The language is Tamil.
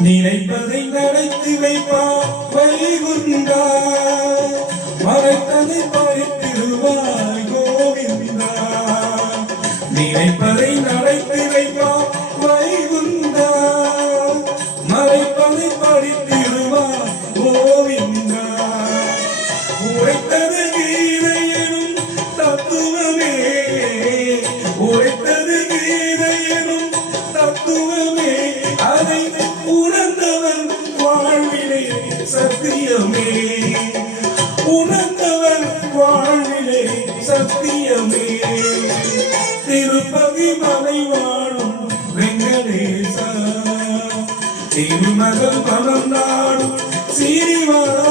நினைப்பதை நடத்தி வைப்பார் வைகுண்டா, மறைத்ததை பறித்திடுவாய் கோவிந்தா. நினைப்பதை நடத்தி வைப்பார் வைகுண்டா, மறைப்பதை பறித்திடுவாய் கோவிந்தா. உரைத்தது கீதை எனும் தத்துவமே, உரைத்தது கீதை எனும் தத்துவமே, அதை உணர்ந்தவன் வாழ்விலே சத்தியமே, உணர்ந்தவன் வாழ்விலே சத்தியமே. திருப்பதி மலை வாழும் வெங்கடேசா, திருமகள் மனம் நாடும் சீனிவாசா.